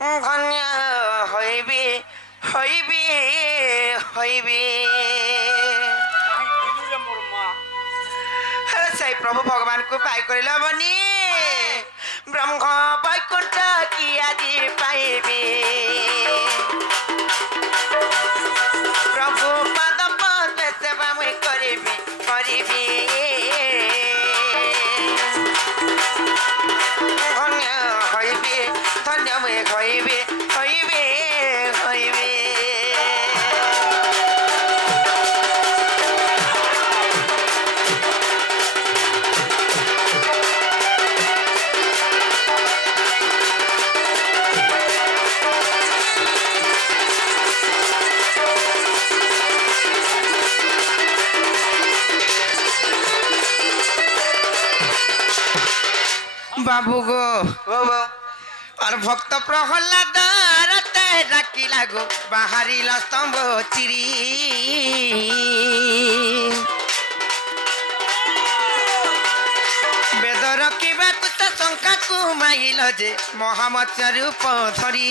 ধন্য হইবি হইবি হইবি সেই প্রভু ভগবান কু পাই করিল বনি ব্রহ্ম বৈকুণ্ঠ কি আদি পাইবি প্রভু পাদ পদ্মে সেবা মুই করিবি করিবি ধন্য হইবি ধন্য মুই হইবি হইবি হইবি বাবু গো আর ভক্ত প্রহ্লাদ রাতে ডাকিলা গো বাহারিল স্তম্ভ চিরি বেদ রখিবা কুত শঙ্কাকু মাইল যে মহামৎস্য রূপ ধরি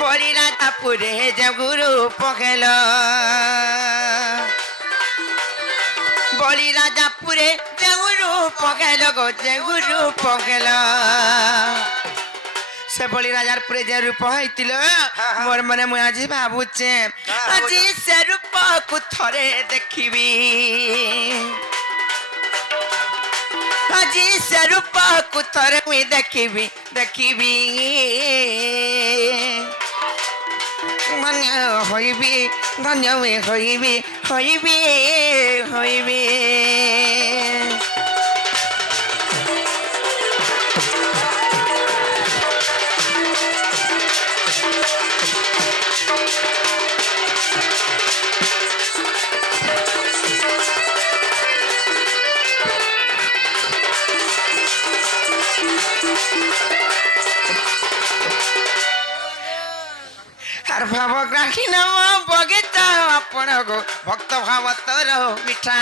বলি রাজাপুরে যে গুরু পখেল বলি রাজাপুরে যে গুরু পখেল গো যে গুরু পখেল সে বলি রাজার পুরে যে রূপ হইছিল মোর মনে মুই আজি ভাবুছে আজি সে রূপকু থরে দেখিবি আজি সে রূপকু থরে মুই দেখিবি দেখিবি ধন্য হইবি ধন্য হইবি হইবি হইবি আর ভাবগ্রাহী নাম বগিচা আপন গো ভক্ত ভাব তোর মিঠা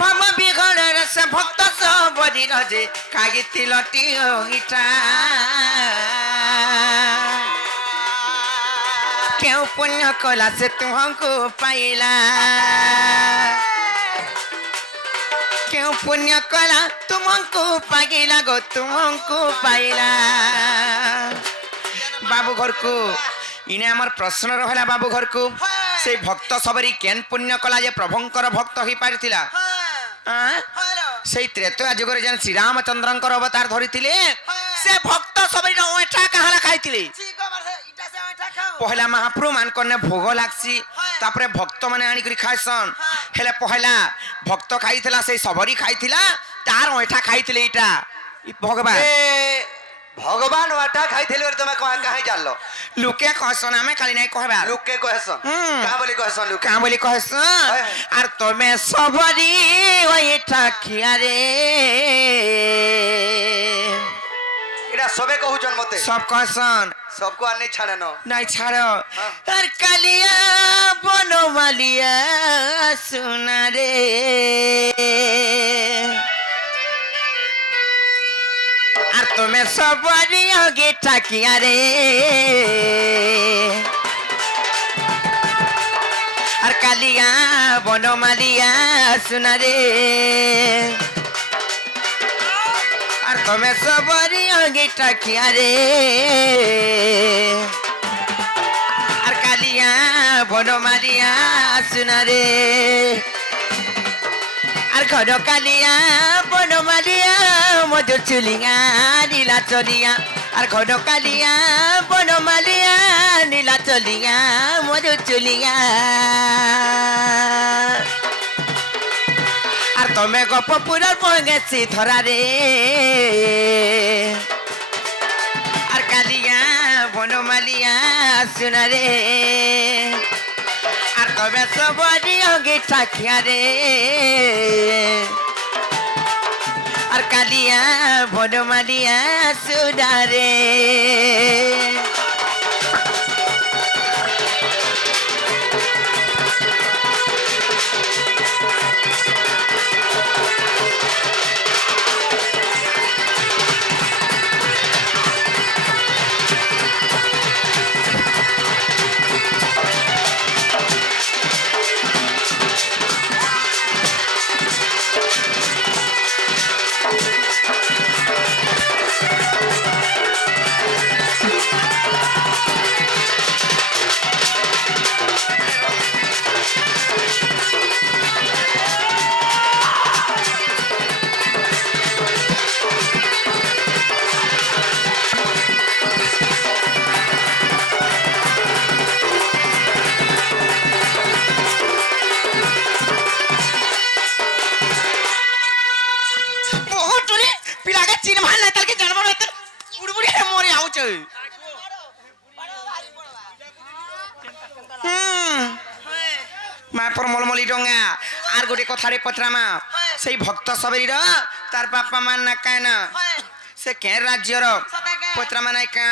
ভাব বিঘড়ের সে ভক্ত সবরি রজে কাগিতিলটি ইটা কেউ পুণ্য কলা সে তুমକୁ পাইলা কেউ পুণ্য কলা তুমକୁ পাইলা গো তুমକୁ পাইলা বাবু ঘরকু ইনে আমার প্রশ্ন রহলা বাবু ঘরকু সেই ভক্ত সবরি কেন পুণ্য কলা যে প্রভুঙ্কর ভক্ত হই পারিছিলা সেই ত্রেতয়া যুগরে যেন শ্রীরামচন্দ্রঙ্কর অবতার ধরিଥିଲେ সে ভক্ত সবরি ওঠা কাহালা খাইଥିଲେ পহলা মহাপ্রভু মানকনে ভোগ লাগছি তারপরে ভক্ত মানে আনি করি খাইছন হেলে পহলা ভক্ত খাইছিলা সেই সবরি খাইছিলা তার ওঠা খাইছিলে এটা ভগবান ভগবান ওটা খাইছিলে তুমি কাহে জানলো লোকে কহছন আমি খালি নাই কহবা লোকে কহছন কা বলি কহছন লোকে কা বলি কহছন আর তুমি সবরি ওইটা খিয়ারে এটা সবে কহুছন মতে সব কহছন सबको आने छाड़े नो नहीं छाड़ो हर कलिया बनो मालिया सुना रे और तुम्हें सब होगी ठाकिया रे हर कलिया बनो मालिया सुना रे तुम्हें सबरी होगी ठाकिया रे और कालिया बनो मालिया सुना रे और घरो कालिया बनो मालिया मधुर चुलिया नीला चलिया और घरो कालिया बनो मालिया नीला चलिया मधुर चुलिया আর তুমি গোপপুরের পঙ্গেছি ধরা রে আর কালিয়া বনমালিয়া শুনা রে আর তবে সবরি হোগি ঠাকিয়া রে আর কালিয়া বনমালিয়া শুনা রে উপর মলমলি ডঙ্গা আর গোটে কথারে পচরামা সেই ভক্ত সবেরির তার বাপা মা না কায় না সে কে রাজ্যর পচরামা নাই কা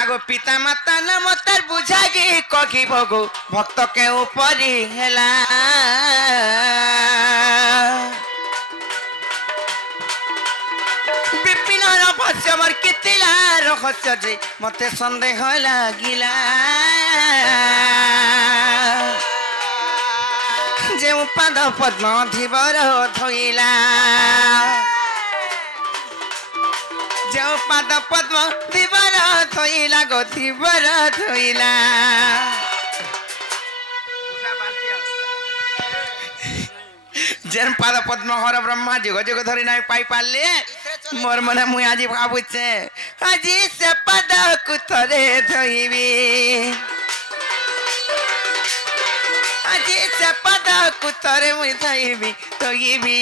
আগো পিতা মাতা নাম তার বুঝাগি কহি ভগু ভক্ত কে উপরি হেলা বিপিন রহস্য আমার কেতিলা রহস্য যে মতে সন্দেহ লাগিলা যে পাদ পদ্ম ধীবর ধইলা যে পাদ পদ্ম ধীবর ধইলা গো ধীবর ধইলা যেন পাদ পদ্ম হর ব্রহ্মা যুগ যুগ ধরে নাই পাই পারলে মোর মনে মুই আজি ভাবুছে আজি সে পাদ কুতরে ধইবি আজি সে পাদ কুতরে মুই ধইবি ধইবি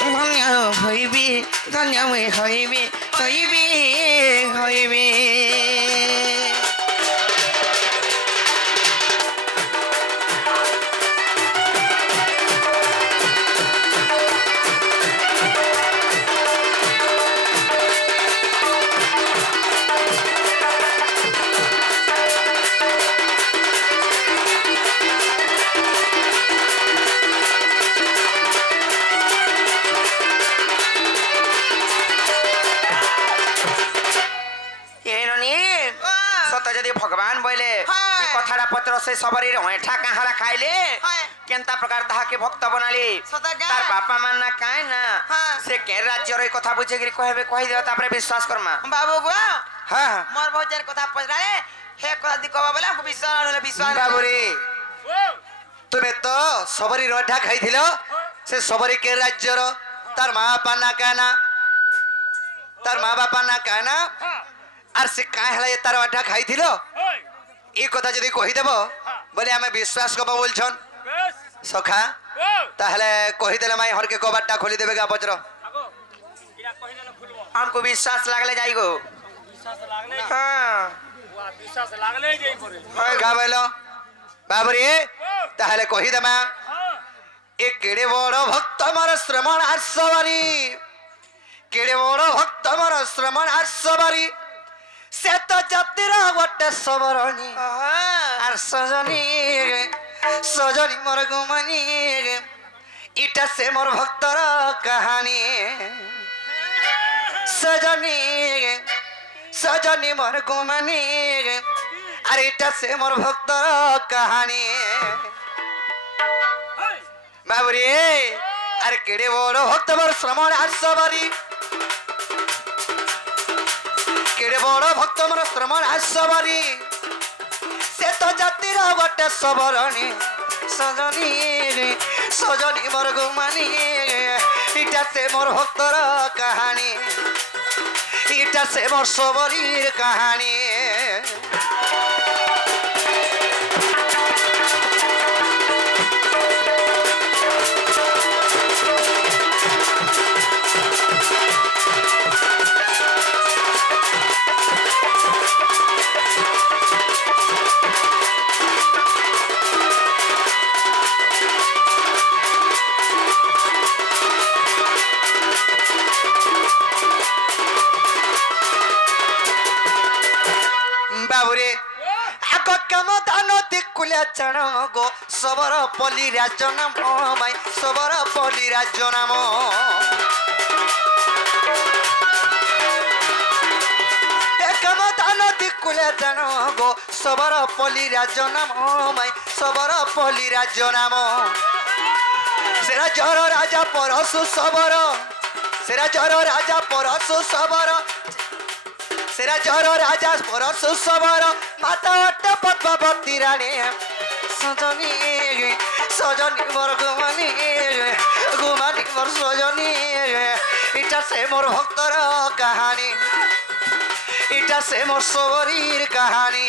ধন্য হইবি ধন্য মুই হইবি হইবি হইবি भगवान बोले कथाड़ा पत्र से सबरी ऐठा कहारा खाइले केनता प्रकार ताहाके भक्त बनाली तार बापा मानना काहे ना से के राज्य रे कथा बुझे गिरी कहबे कहि दे तापरे विश्वास करमा बाबू गो हां मोर बहुत जन कथा पछराले हे कथा दि कहबा बोला को विश्वास होले विश्वास बाबू रे तुमे तो सबरी रोठा खाइथिलो से सबरी के राज्य रो तार मां बापा ना कहना तार मां बापा ना कहना আর সে কায় হলা তার আড্ডা খাইছিল এই কথা যদি কই দেব বলে আমি বিশ্বাস করব বলছন সখা তাহলে কই দেলে মাই হরকে কবারটা খুলি দেবে গা বজ্র हमको विश्वास लागले जाई गो विश्वास लागले हां वा विश्वास लागले जाई परे হয় গা বলো বাবরে তাহলে কই দেমা এ কেড়ে বড় ভক্ত আমার শ্রমণ আশ্বরি কেড়ে বড় ভক্ত আমার শ্রমণ আশ্বরি से तो जातिर गोटे सबरणी আর সজনী সজনী মোর গুমানি ইটা সে মোর ভক্তর কাহানি সজনী সজনী মোর গুমানি আর ইটা সে মোর ভক্তর কাহানি বাবুরে আর কেড়ে বড় ভক্ত মোর শ্রমণ আর সবারি केड़े बड़ भक्त मोर श्रमण आसबारी से तो जातिर गोटे सबरणी सजनी सजनी मोर गुमानी इटा से मोर भक्तर कहानी इटा से मोर सबरीर कहानी गो सबर पली राज्य नाम माई सबर पली राज्य नाम दिकुले जान गो सबर पली राज्य नाम माई सबर पली राज्य नाम सेरा जर राजा परशु सबर सेरा जर राजा परशु सबर सेरा जर राजा परशु सबर माता अट्ट पद्मावती रानी सजनी सजनी मोर गुमानी गुमानी मोर सजनी इटा से मोर भक्तर कहानी इटा से मोर सबरीर कहानी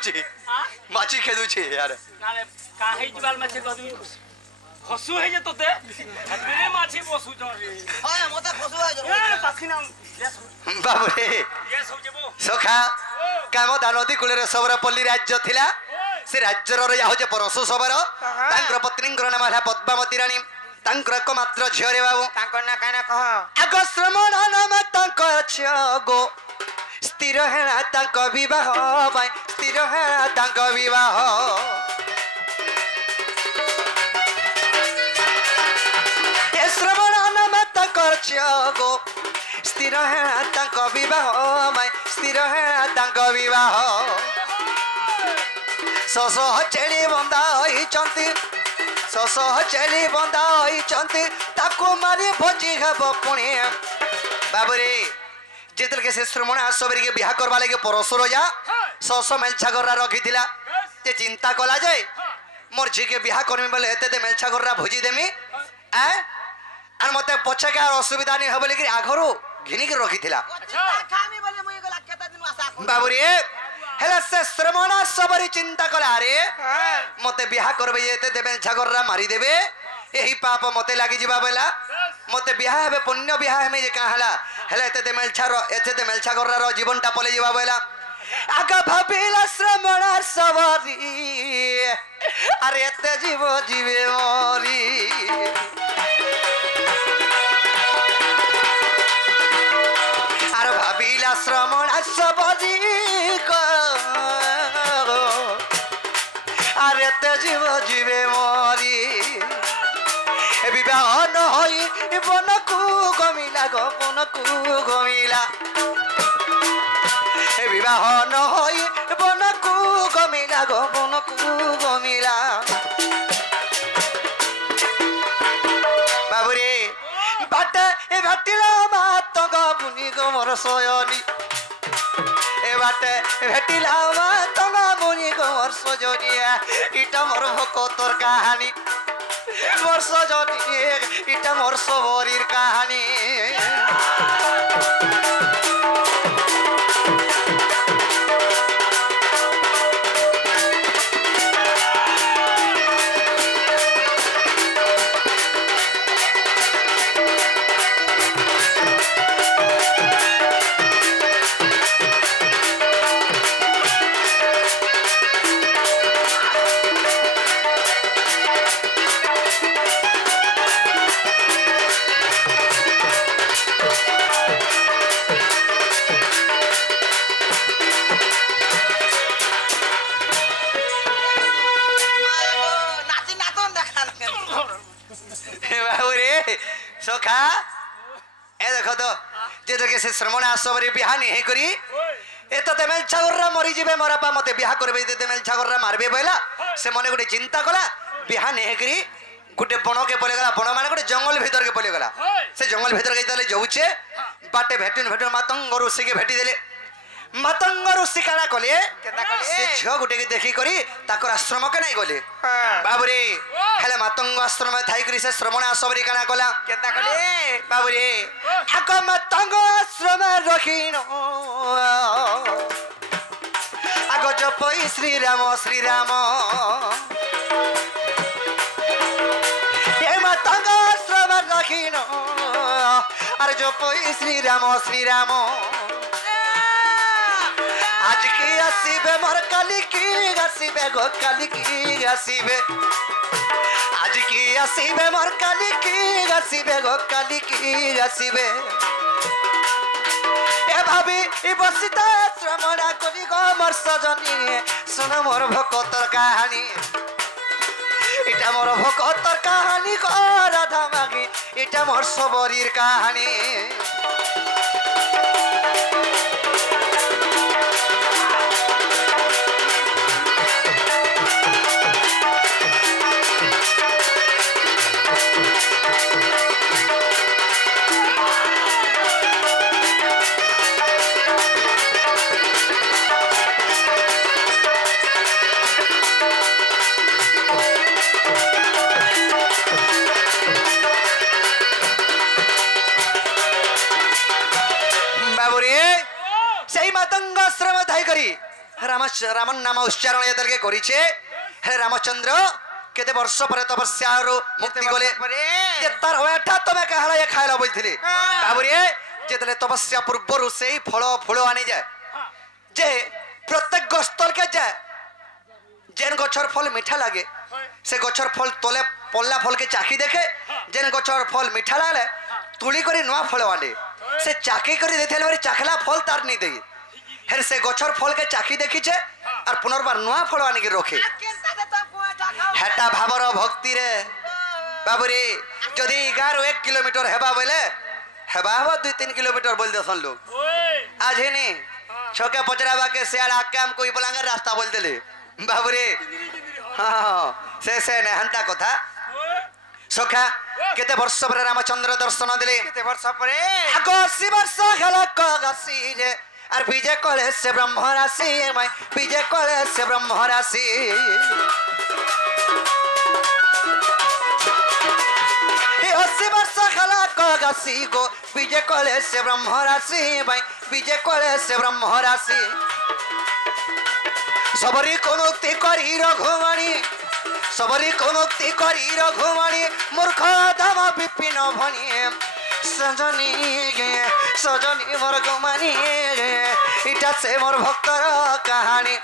खेदुची माछी खेदुची यार नाले काहे जिबाल माछे कदू हसु हे जे तोते बेले माछी बसु जरे हां मते फसु है ए पाखिना लेस बाबू रे ये सब जेबो सखा काम दानदी कुलेर सबरा पल्ली राज्य थिला से राज्यर रया हो जे परसु सबरा तांकर पत्नींकर नाम है पद्मावती रानी तांकर एकमात्र झियो रे बाबू तांकर ना काना कह आग श्रमण नाम तांकर झियो गो स्थिर हेला तांक विवाह बाई स्थिर हेला तांक विवाह ए श्रमण नाम तांकर झियो गो स्थिर हेला तांक विवाह बाई स्थिर हेला तांक विवाह सस चेली बंदा होइचंती सस चेली बंदा होइचंती ताको मारी भोजी हेब पुणी बाबू रे जेतल के से श्रमण आसबरी के बिहा करबा लागे परसुर जा सस मेलछा गरा रखिथिला जे चिंता कला जाय मोर झी के बिहा करमी बोले एते दे मेलछा गरा भोजी देमी आ आर मते पछे का असुविधा नहीं हबले कि आघरो घिनी के रखिथिला खामी बोले मुई गला केता दिन आशा बाबू रे हेला से श्रमण आसबरी चिंता कला रे मते बिहा करबे एते दे मेलछा गरा मारी देबे एही पाप मते लागी जिबा बेला मते बिहा हेबे पुण्य बिहा हेमे जे का हला हेला एते दे मेलछा गरार जीवनटा पले जिबा बेला आगा भाबिला श्रमण सवारी अरे एते जीव जीवे मोरी अरे भाबिला श्रमण सवारी को अरे एते जीव जीवे मोरी विवाह न होई बनकू गमिला गो बनकू गमिला विवाह न होई बनकू गमिला गो बनकू गमिला बाबुरे बाटे ए भेटिला मातंग बुनी गो मोर सयनी ए बाटे भेटिला मातंग बुनी गो मोर सजनी इटा मोर भको तोर कहानी मोर सजनी इटा मोर सबरीर कहानी नाची नातन देखा बाबू रे सोखा ए देखो तो जे देखे से श्रमण आसबरी बिहा नहीं करी ए तो तेमेल छागररा मरी जिबे मोरा पा मते बिहा करबे दे तेमेल छागररा मारबे बोला से मने गुटे चिंता कला बिहा नहीं करी गुटे बण के पले गला बण माने गुटे जंगल भीतर के पले गला से जंगल भीतर के तले जाउछे बाटे भेटुन मातंग ऋषि के भेटी देले मातंग ऋषि काना कले केना कले से झ गुटे के देखी करी ताकर आश्रम के नहीं गले बाबूरे हेले मातंग आश्रम में थाई करी से श्रमण आसबरी काना कला केना कले बाबूरे आक मातंग आश्रम रखिनो आग जपई श्री राम ए मातंग आश्रम रखिनो अरे जपई श्री राम आज की आसीबे मोर काली की आसीबे गो काली की आसीबे आज की आसीबे मोर काली की आसीबे गो काली की आसीबे ए भाभी ई बसिता श्रमणा करी गो मोर सजनी सुन मोर भक्तर कहानी इटा मोर भक्तर कहानी गो राधा मागी इटा मोर सबरीर कहानी रामन नाम उच्चारण ये करिछे हे रामचंद्र केते वर्ष पर तपस्या मुक्ति गले तार होठा तमे कहला ये खाइला बोलथिले बाबुरे जेतले तपस्या पूर्व से फल फूल आनी जाए जे प्रत्येक गस्तल के जाए जेन गछर फल मीठा लागे से गछर फल तले पल्ला फल के चाखी देखे जेन गछर फल मीठा लागले तुली करी नुआ फल आने से चाकी करी देथेले बारी चाखला फल तार नहीं देई हेर से गछर फल के चाखी देखी छे और पुनर्बार नुआ फल आनी के रखे हेटा भावर भक्ति रे बाबुरे जदी 11-1 किलोमीटर हेबा बोले हेबा 2-3 किलोमीटर बोल देसन लोग आज ही नहीं छोके पचराबा के सियाल आके हम कोई बलांगर रास्ता बोल देले बाबुरे हां से ने हंता कथा सखा केते वर्ष पर रामचंद्र दर्शन दिले केते वर्ष परे आगो 80 वर्ष खेला कगसी रे और विजय कले से ब्रह्म राशि मैं विजय कले से ब्रह्म राशि 80 वर्ष खेला कगसी गो विजय कले से ब्रह्म राशि मैं विजय कले से ब्रह्म राशि सबरी को मुक्ति करी रघुमणि सबरी को मुक्ति करी रघुमणि मूर्ख धाम विपिन भणी सजनी मोर गुमानी इटा से मोर भक्तर कहानी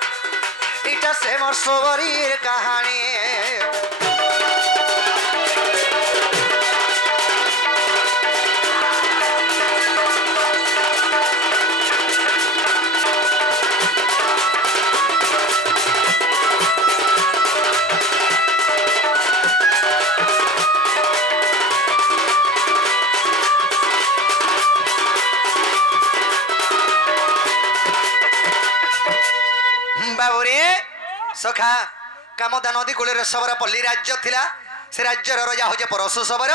इटा से मोर सबरीर कहानी सखा कामदा नदी कूल सबरा पल्ली राज्य थिला से राज्यर राजा हो परशु सबर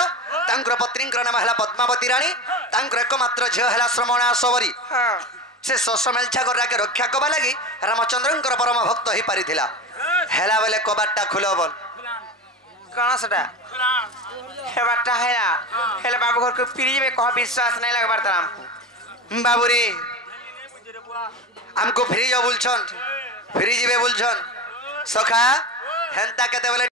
तांकर पत्नींकर नाम है पद्मावती रानी तांकर एकमात्र झील है श्रमणा सबरी से शश मेलछा कर रक्षा कबा लगी रामचंद्र परम भक्त हो पारी थिला हेला बेले कबाटा खुल बोल कौन सटा हे बाटा हेला हेला बाबू घर को फिरी में कह विश्वास नहीं लगबार तराम बाबूरे हमको फ्री जो बोलछन फ्री जीवे बोलछन सखा हेंता केते बेले